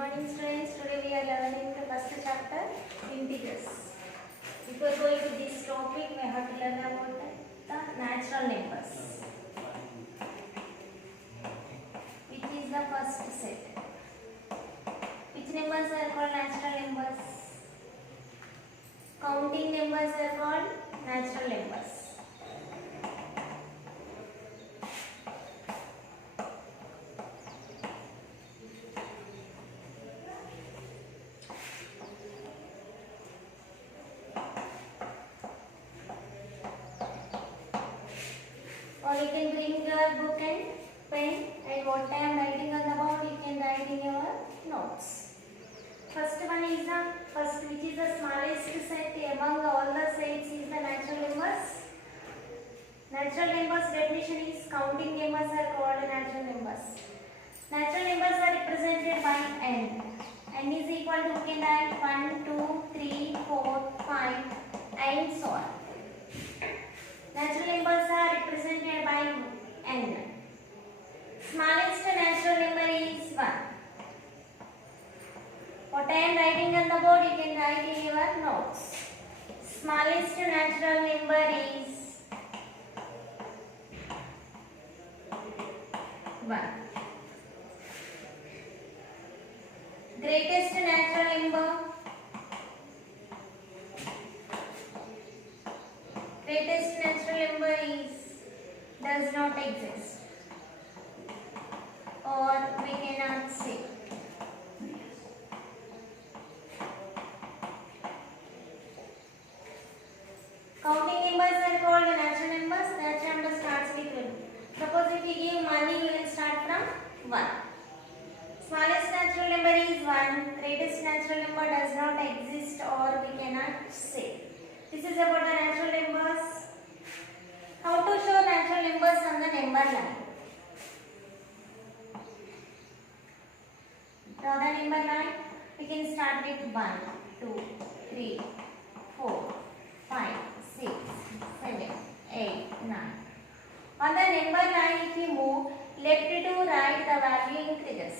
morning students. Today we are learning the first chapter, integers. Before going to this topic, we have to learn about the natural numbers, which is the first set. Which numbers are called natural numbers? Counting numbers are called natural numbers. Or you can bring your book and pen, and what I am writing on the board you can write in your notes. First one is the first, which is the smallest set among all the sets, is the natural numbers. Natural numbers definition is counting numbers are called natural numbers. Natural numbers are represented by n. N is equal to, you can write 1, 2, 3, 4, 5 and so on. Natural numbers are represented by n. Smallest natural number is 1. What I am writing on the board you can write in your notes. Smallest natural number is 1. Greatest natural number. Greatest natural number is does not exist, or we cannot say. Counting numbers are called natural numbers. Natural number starts with 1. Suppose if we give money, we will start from 1. Smallest natural number is 1. Greatest natural number does not exist, or we cannot say. This is about the natural numbers. How to show natural numbers on the number line? Draw the number line. We can start with 1, 2, 3, 4, 5, 6, 7, 8, 9. On the number line, if you move left to right, the value increases.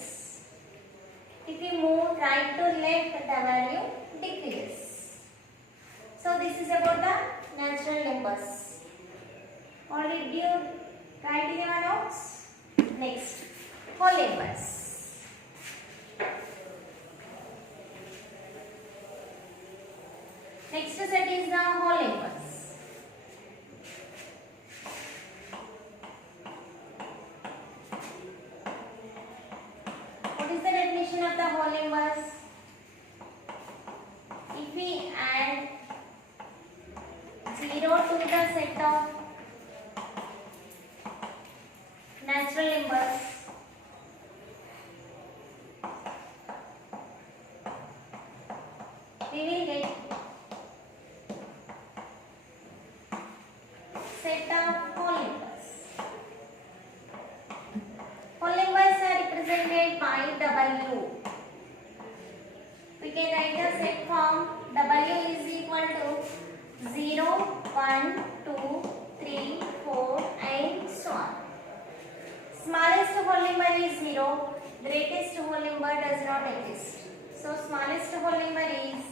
If you move right to left, the value decreases. So this is about the natural numbers. Or did you write in your notes? Next, whole numbers. Next set is the whole numbers. What is the definition of the whole numbers? If we add 0 to the set of natural numbers, we will get set of whole numbers. Whole numbers are represented by W. We can write the set form. W is equal to 0, 1, 2, 3, 4 and so on. Smallest whole number is 0. Greatest whole number does not exist. So smallest whole number is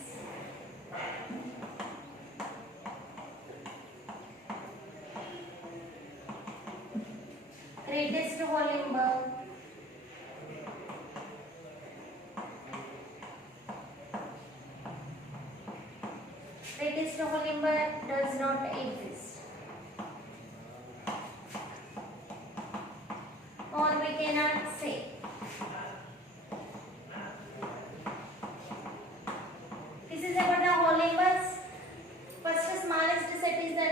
greatest whole number. Greatest whole number does not exist, or we cannot say. This is about the whole numbers. First, smallest set is the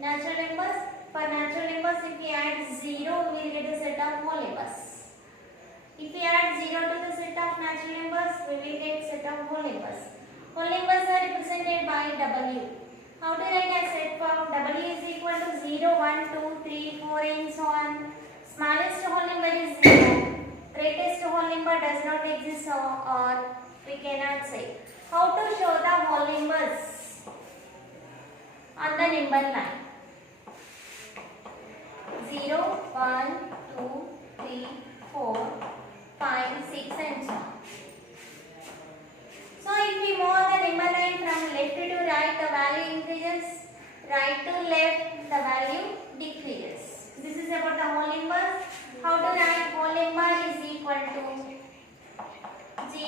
natural numbers. For natural numbers, if we add 0, we will get a set of whole numbers. If we add 0 to the set of natural numbers, we will get set of whole numbers. Whole numbers are represented by W. How to write a set form? W is equal to 0, 1, 2, 3, 4 and so on. Smallest whole number is 0. Greatest whole number does not exist, or we cannot say. How to show the whole numbers on the number line? 0, 1, 2, 3, 4, 5, 6 and so on.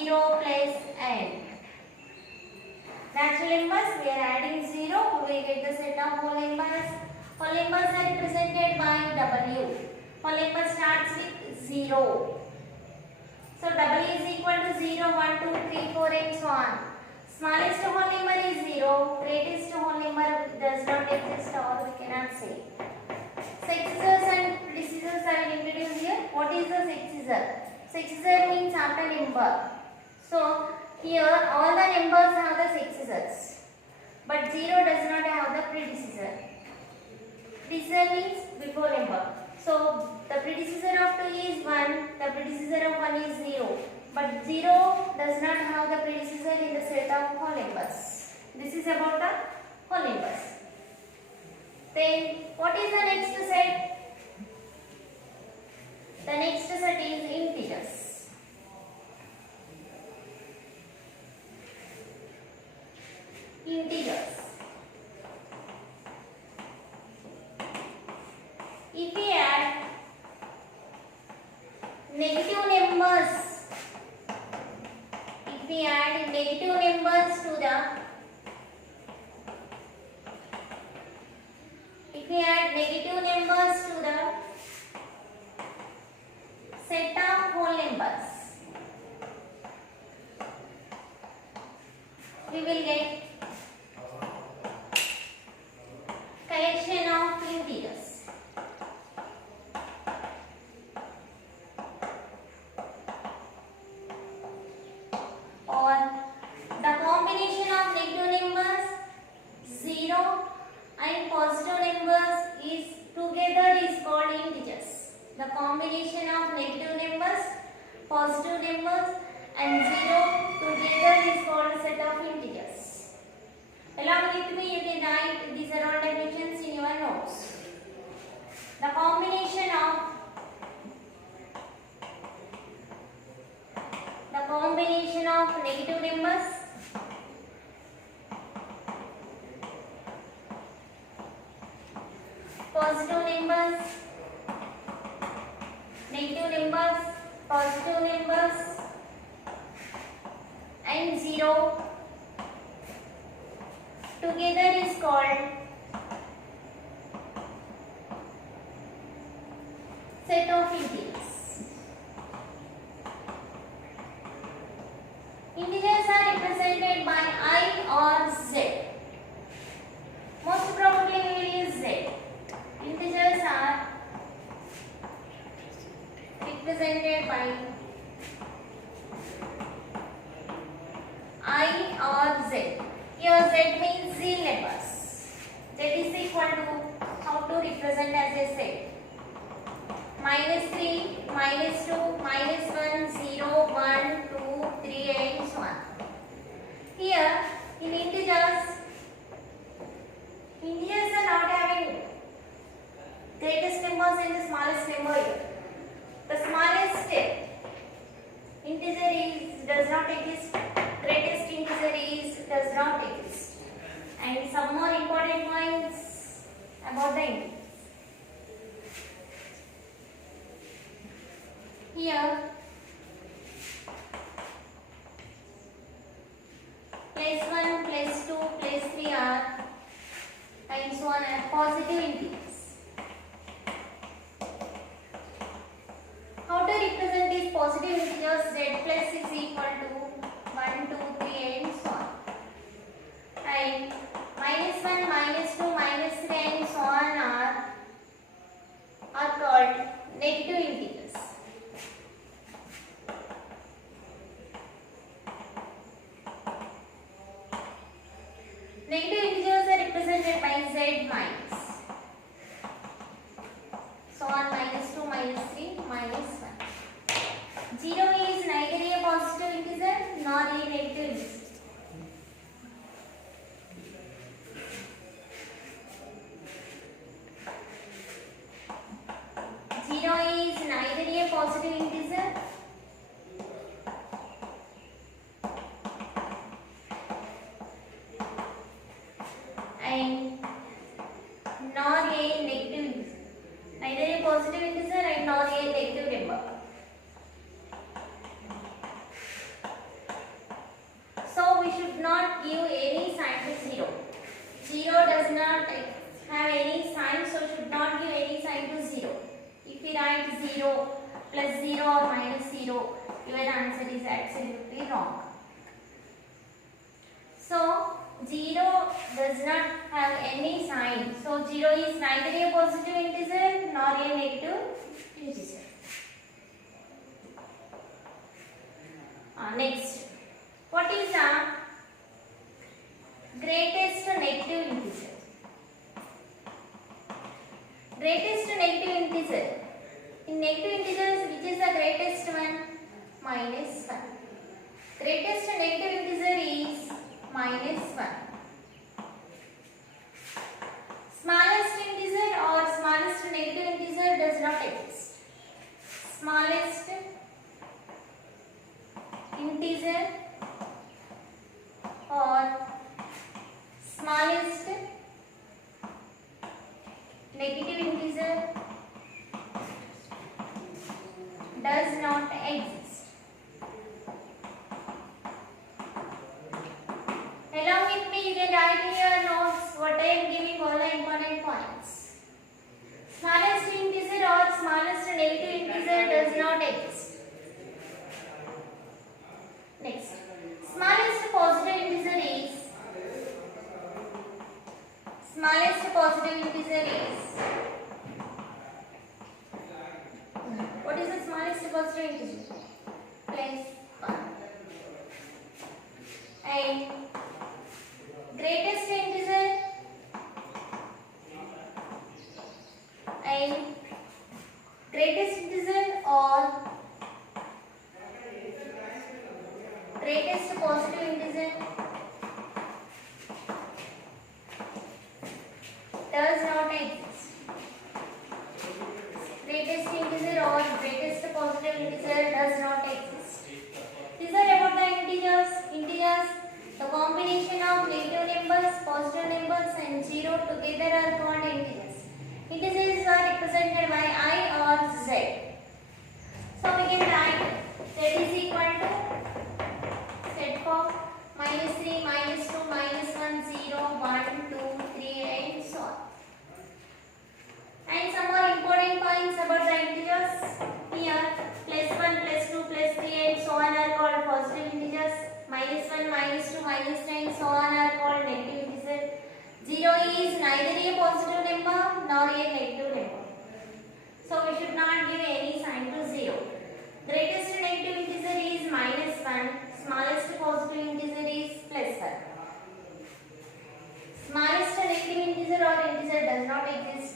0 plus n. Natural numbers, we are adding 0, we will get the set of whole numbers. Whole numbers are represented by W. Whole number starts with 0. So W is equal to 0, 1, 2, 3, 4 and so on. Smallest whole number is 0, greatest whole number does not exist or we cannot say. Successors and predecessors I will introduce here. What is the successor? Successor means after number. So here all the numbers have the successors, but 0 does not have the predecessor. Predecessor means before number. So the predecessor of 2 is 1, the predecessor of 1 is 0, but 0 does not have the predecessor in the set of whole numbers. This is about the whole numbers. Then what is the next set? The next set is integers. Integers. If we add negative numbers, if we add negative numbers to the set of whole numbers, we will get collection of integers. Or the combination of negative numbers 0 and positive numbers is together is called integers. The combination of negative numbers, positive numbers and 0 together is called a set of integers. Along with me you can write these are all definitions in your notes. The combination of negative numbers, positive numbers, negative numbers, positive numbers and 0 together is called set of integers. Integers are represented by I or Z. Most probably we will use Z. Integers are represented by I or Z. Here Z means real numbers. Z is equal to, how to represent as I said, -3, -2, -1, 0, 1, 2, 3 and so on. Here in integers are not having greatest numbers and the smallest number here. The smallest integer does not exist, greatest integer does not exist. And some more important points about the integers. Here +1, +2, +3 are and so on are positive integers. How to represent these positive integers? Z plus is equal to 1, 2, 3 and so on. And -1, -2, -3 and so on are called negative integers. Negative integers are represented by Z minus. So on -2, -3, -1. 0 is neither a positive integer nor a negative integer. Positive integer and nor a negative integer, neither a positive integer and nor a negative number. should not give any sign to 0. 0 does not have any sign, so should not give any sign to 0. If we write 0 plus 0 or minus 0, your answer is absolutely wrong. So 0 does not have any sign. So 0 is neither a positive integer nor a negative integer. Next, what is the greatest negative integer? Greatest negative integer. In negative integers, which is the greatest one? Minus 1. Greatest negative integer is minus 1. Smallest integer or smallest negative integer does not exist. Smallest integer or smallest negative integer does not exist. Along with me, you can write in your notes what I am giving all the important points. Smallest integer or smallest negative integer does not exist. Next, smallest positive integer is what is the smallest positive integer? Plus 1. And greatest integer or greatest positive integer does not exist. Greatest integer or greatest positive integer does not exist. These are about the integers. Integers, the combination of negative numbers, positive numbers and 0 together are called integers. Integers are represented by I or Z. So we can write Z is equal to set form -3, -2, -1, 0, 1, 2, 3 and so on. And some more important points about the integers. Here +1, +2, +3 and so on are called positive integers. -1, -2, -3 and so on are called negative integers. 0 is neither a positive number nor a negative number. So we should not give any sign to 0. Greatest negative integer is -1. Smallest positive integer is +1. Smallest negative integer or integer does not exist.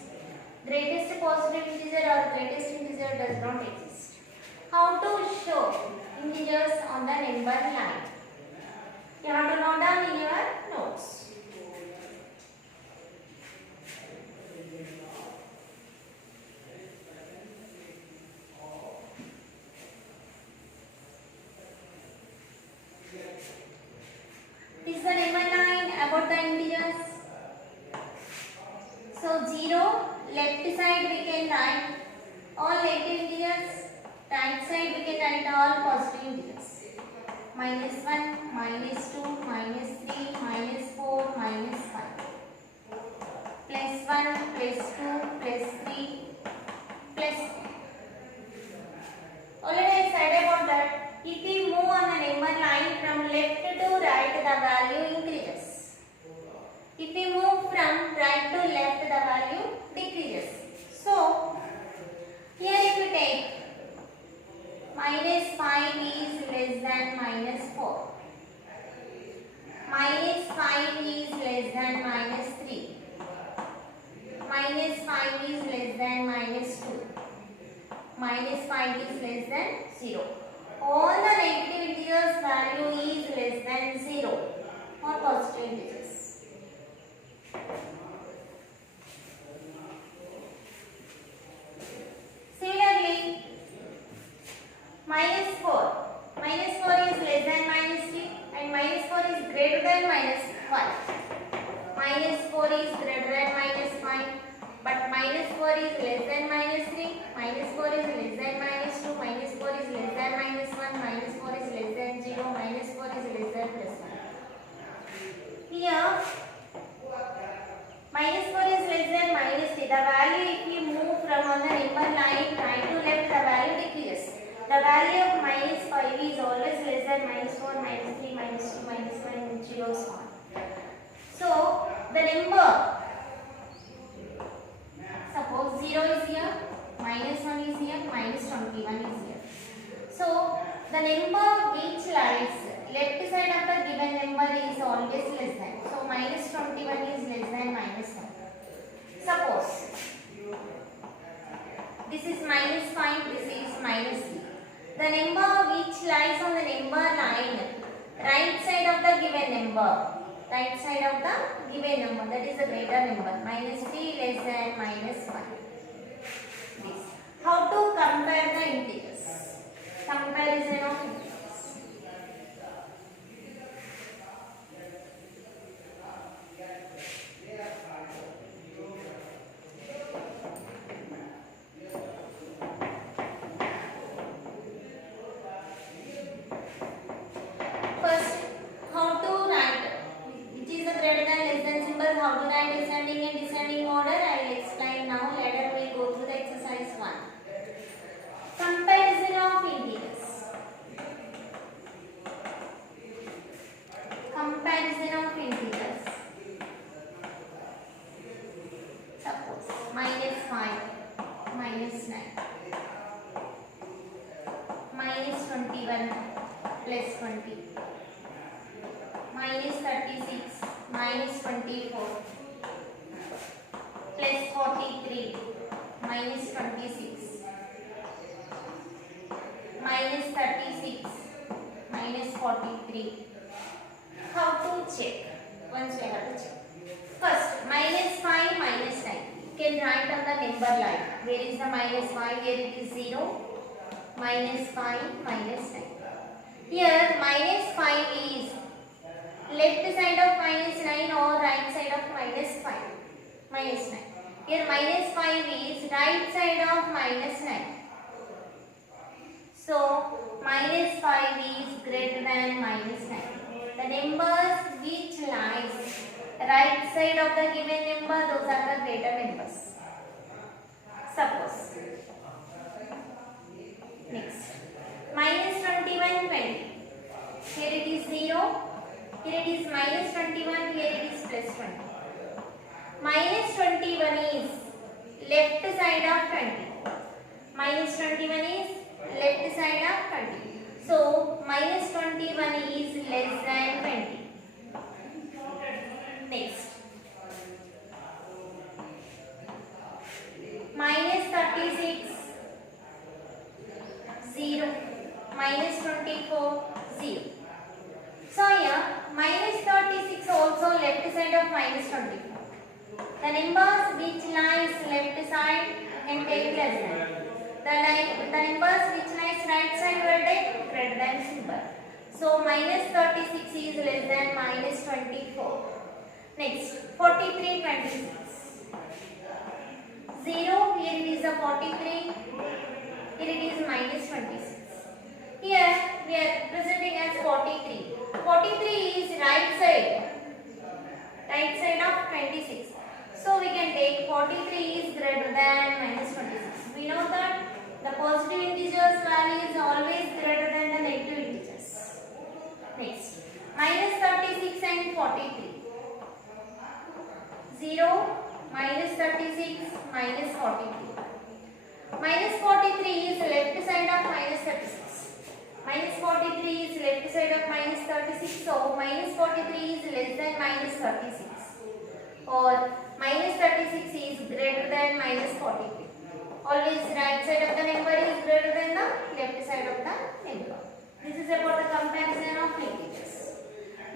Greatest positive integer or greatest integer does not exist. How to show integers on the number line? You have to note down in your notes. This is the number line about the integers. So 0, left side we can write all negative integers, right side we can write all positive integers. -1, -2, -3, -4, -5. +1, +2, +3, +4. Already I said about that. If we move on the number line from left to right, the value increases. If we move from right to left, the value decreases. So, here if we take -5 is less than -4. -5 is less than -3. -5 is less than -2. -5 is less than 0. All the negative integers value is less than 0 or positive integers. Similarly, -4. -4 is less than -3 and -4 is greater than -5. -4 is greater than -5. But -4 is less than -3, -4 is less than -2, -4 is less than -1, -4 is less than 0, -4 is less than +1. value of minus 5 is always less than minus 4, minus 3, minus 2, minus 1, and zeros on. So the number, suppose 0 is here, minus 1 is here, minus 21 is here. So the number which lies left side of the given number is always less than. So minus 21 is less than minus 1. Suppose this is minus 5, this is minus 3. The number which lies on the number line right side of the given number, right side of the given number, that is the greater number, minus 3 less than minus 1. This. How to compare the integers? Comparison of integers. First, how to write, which is the greater than less than symbol, how to write ascending and descending order, I will explain now. Later we will go through the exercise 1. Comparison of integers. Comparison of integers. Suppose minus 5, minus 9, minus 21 plus 20, minus 36, minus 24, plus 43, minus 26, minus 36, minus 43. How to check? Once we have to check. First, minus 5, minus 9. You can write on the number line. Where is the minus 5? Here it is 0. Minus 5, minus 9. Here minus 5 is left side of minus 9 or right side of minus 5. Minus 9. Here minus 5 is right side of minus 9. So minus 5 is greater than minus 9. The numbers which lies right side of the given number, those are the greater numbers. Suppose next minus 21, 20. Here it is 0. Here it is minus 21. Here it is plus 20. Minus 21 is left side of 20. Minus 21 is left side of 20. So minus 21 is less than 20. Next. Minus 36, 0. Minus 24, 0. So here minus 36 also left side of minus 24. The numbers which lies left side and take less than. The numbers which lies right side will take greater than symbol. So minus 36 is less than minus 24. Next, 43, 26. 0, here it is a 43. Here it is minus 26. Here we are presenting as 43. 43 is right side of 26. So we can take 43 is greater than minus 26. We know that the positive integers value is always greater than the negative integers. Next, minus 36 and 43. 0, minus 36, minus 43. Minus 43 is left side of minus 36. Minus 43 is left side of minus 36. So minus 43 is less than minus 36. Or minus 36 is greater than minus 43. Always right side of the number is greater than the left side of the number. This is about the comparison of integers.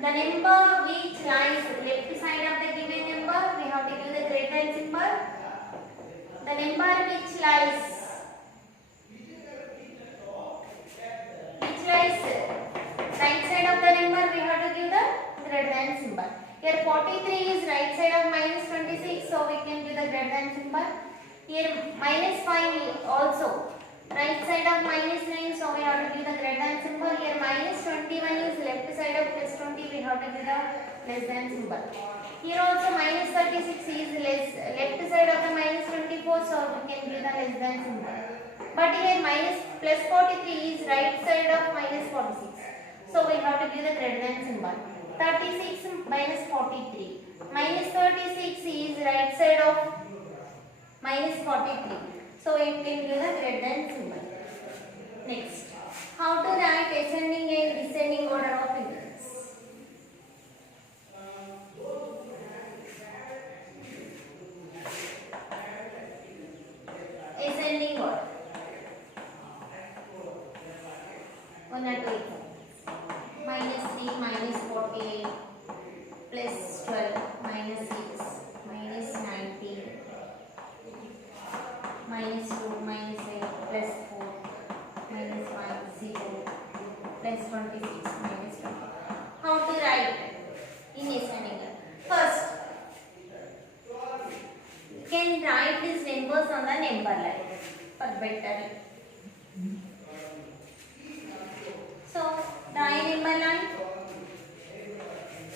The number which lies left side of the given number, we have to give the greater than symbol. The number which lies right side of the number, we have to give the greater than symbol. Here 43 is right side of minus 26, so we can give the greater than symbol. Here minus 5 also right side of minus 9, so we have to give the greater than symbol. Here minus 21 is left side of plus 20, we have to give the less than symbol. Here also minus 36 is left side of the minus 24, so we can give the less than symbol. But here minus plus 43 is right side of minus 46. So we have to give the greater than symbol. 36 minus 43. Minus 36 is right side of minus 43. So it can give the greater than symbol. Next, how to write ascending and descending order of integers? Ascending order. 1 or 2 examples. Minus 3 minus 48 plus 12 minus 6 minus 19 minus 2 minus 8 plus 4 minus 5 0 plus 26 minus 20. How to write in ascending order? First, you can write these numbers on the number line for better. So, draw a number line.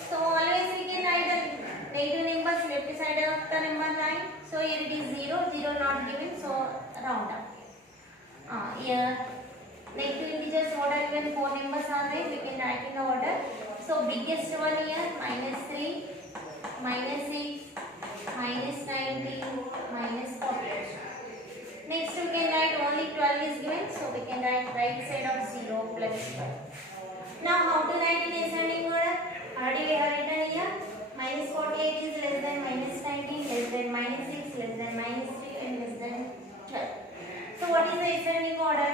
So, always we can write the negative numbers left side of the number line. So, here it is 0, 0 not given, so round up. Here, negative integers order given 4 numbers are there, we can write in order. So, biggest one here, minus 3, minus 6, minus 19, minus 48. Next, we can write only 12 is given, so we can write right side of 0 plus 12. Now, how to write in ascending order? Already we have written here. Minus 48 is less than minus 19, less than minus 6, less than minus 3 and less than 12. So what is the ascending order?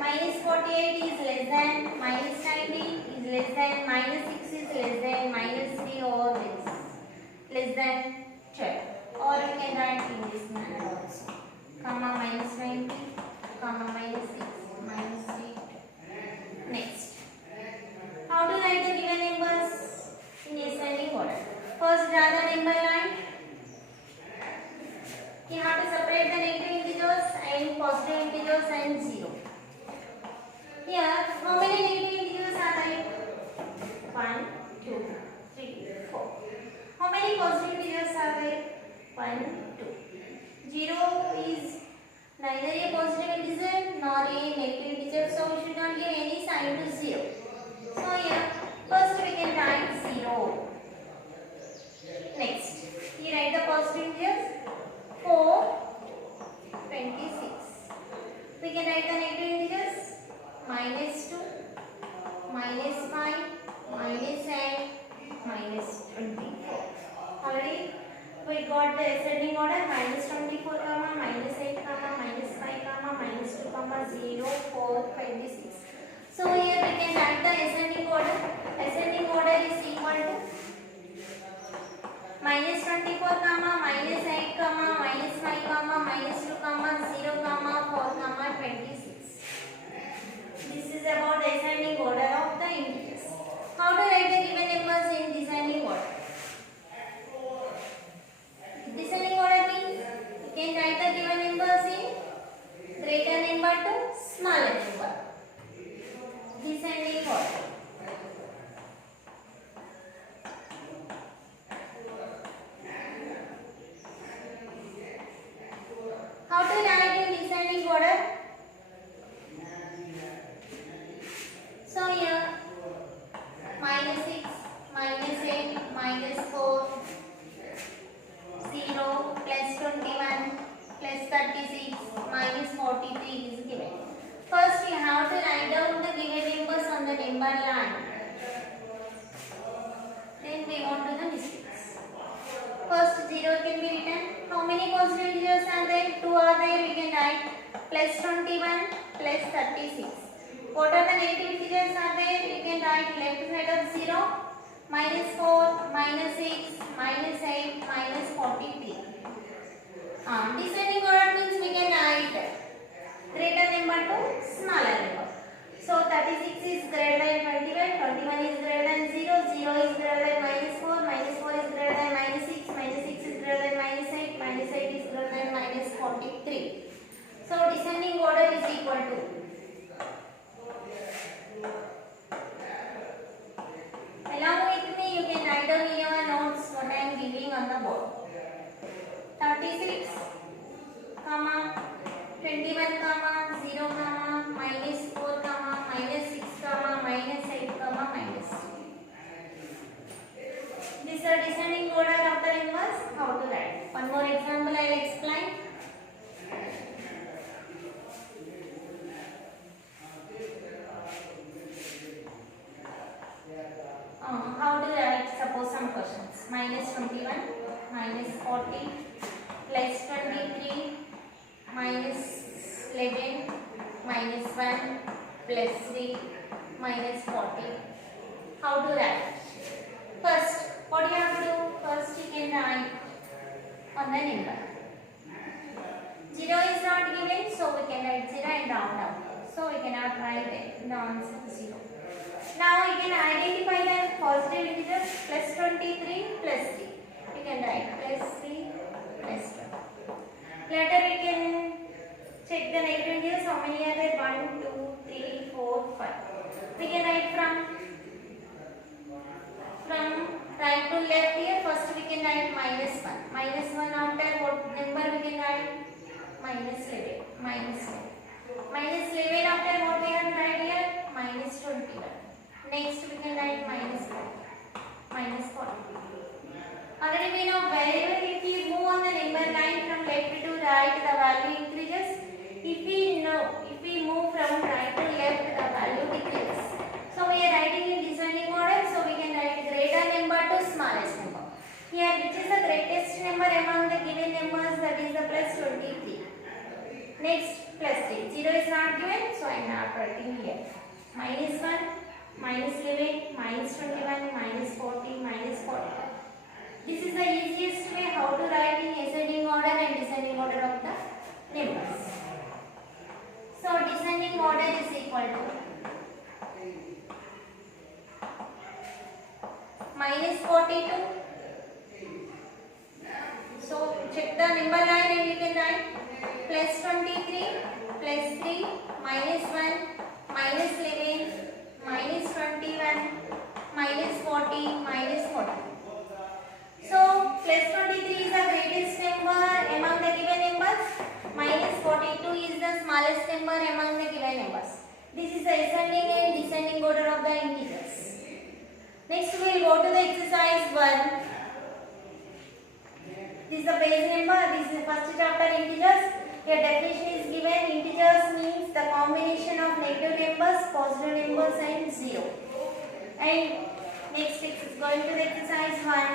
Minus 48 is less than minus 19 is less than minus 6 is less than minus 3 or less than 12. Or you can write in this manner also. Comma minus 19, comma minus 6, minus 3. Next, how to write the given numbers in ascending order? First, draw the number line. You have to separate the negative integers and positive integers and 0. Here, how many negative integers are there? 1, 2, 3, 4. How many positive integers are there? 1, 2. 0 is neither a positive integer nor a negative integer, so we should not give any sign to 0. So here, first we can write 0. Next, we write the positive integers 4, 26. We can write the negative integers minus 2, minus 5, minus 8, minus 24. Already we got the ascending order minus 24 comma minus 8 comma minus 5 comma minus 2 comma 0 4 26. So here we can write the ascending order. Ascending order is equal to minus 24 comma minus 8 comma minus 5 comma minus 2 comma 0 comma 4 comma 26. This is about the ascending order of the integers. How to write the given numbers in descending order? Descending order means you can write the given numbers in greater number to smaller number. Descending order. How to write in descending order? So here minus 6, minus 8, minus 4, 0 plus 21 plus 36 minus 43 is given. First you have to write down the given numbers on the number line. Then we want to the mistakes. First 0 can be written. How many positive integers are there? 2 are there. We can write plus 21 plus 36. What are the negative integers are there? You can write left side of 0, minus 4, minus 6, minus 8, minus 43. Descending order means we can write greater number to smaller number. So 36 is greater than 21, 21 is greater than 0, 0 is greater than minus 4, minus 4 is greater than minus 6, minus 6 is greater than minus 8, minus 8 is greater than minus 43. So descending order is equal to along with me, you can write down in your notes what I am giving on the board. -1 comma 0 comma -4 comma -6 comma -8 comma -2. These are descending order of the numbers. How to write? One more example I will explain. How to write? Suppose some questions. -21, -40, +23, -11, -1, +3, -40. How to write? First, what you have to do? First, you can write on the number. 0 is not given, so we can write 0 and round up. So we cannot write the answer 0. Now you can identify the positive integers +23 +3. You can write +3 +2. Later we can check the negative integers. How many are there? 1, 2, 3, 4, 5. We can write from right to left here. First we can write -1. -1 after what number we can write? -11. -11 after what we have write here? -21. Next we can write -40. Already we know wherever if you move on the number line from left to right, the value increases. If we move from right to left, the value decreases. So we are writing in descending order, so we can write greater number to smallest number. Here, which is the greatest number among the given numbers? That is the +23. Next, +3. 0 is not given, so I am not writing here. -1, -11, -21, -40, -40. This is the easiest way how to write in ascending order and descending order of the numbers. So descending order is equal to -42. So check the number line and you can write +23, +3, -1, -11, -21, -40, -40. So +23 is the greatest number among the given numbers. -42 is the smallest number among the given numbers. This is the ascending and descending order of the integers. Next we will go to the exercise 1. This is the base number. This is the first chapter integers. Your definition is given. Integers means the combination of negative numbers, positive numbers and 0. And next is going to the exercise 1.